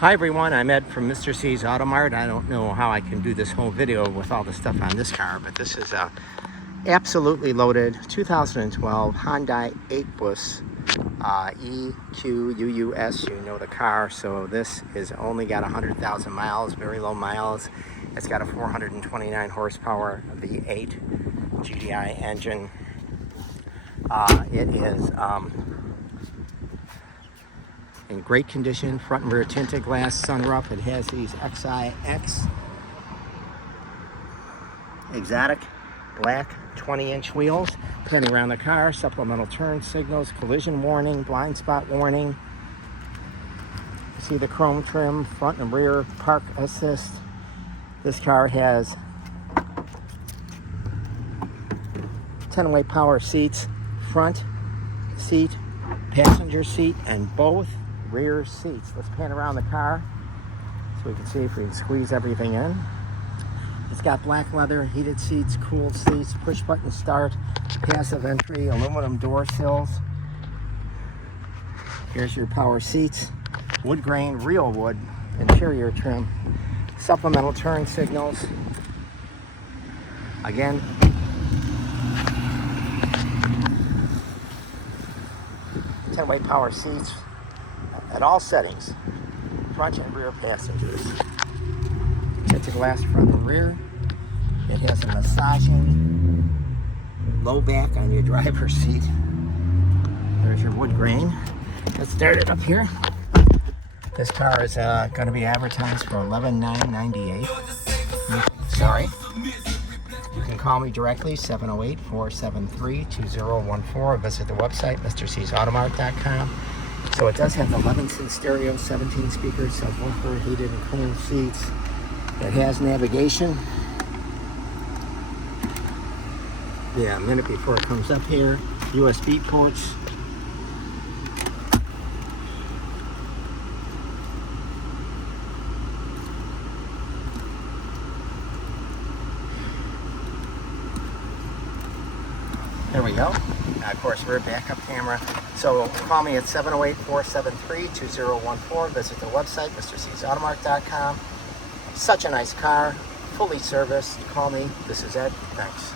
Hi everyone, I'm Ed from Mr. C's Auto Mart. I don't know how I can do this whole video with all the stuff on this car, but this is a absolutely loaded 2012 Hyundai EQUUS, EQUUS, you know the car. So this is only got 100,000 miles, very low miles. It's got a 429 horsepower V8 GDI engine. It is in great condition, front and rear tinted glass, sunroof. It has these XIX EXOTIC black 20-inch wheels. Turning around the car, supplemental turn signals, collision warning, blind spot warning. You see the chrome trim, front and rear park assist. This car has 10-way power seats, front seat, passenger seat, and both rear seats. Let's pan around the car so we can see if we can squeeze everything in. It's got black leather, heated seats, cooled seats, push button start, passive entry, aluminum door sills. Here's your power seats, wood grain, real wood, interior trim, supplemental turn signals. Again, ten-way power seats at all settings, front and rear passengers. Tinted glass front and rear. It has a massaging low back on your driver's seat. There's your wood grain. Let's start it up here. This car is going to be advertised for $11,998. Sorry. You can call me directly, 708-473-2014, or visit the website, mrcsautomart.com. So it does have 11-inch stereo, 17 speakers, subwoofer, heated and cooled seats. It has navigation. Yeah, a minute before it comes up here. USB ports. There we go. Of course, rear backup camera. So call me at 708-473-2014. Visit the website, mrcsautomart.com. Such a nice car, fully serviced. Call me. This is Ed. Thanks.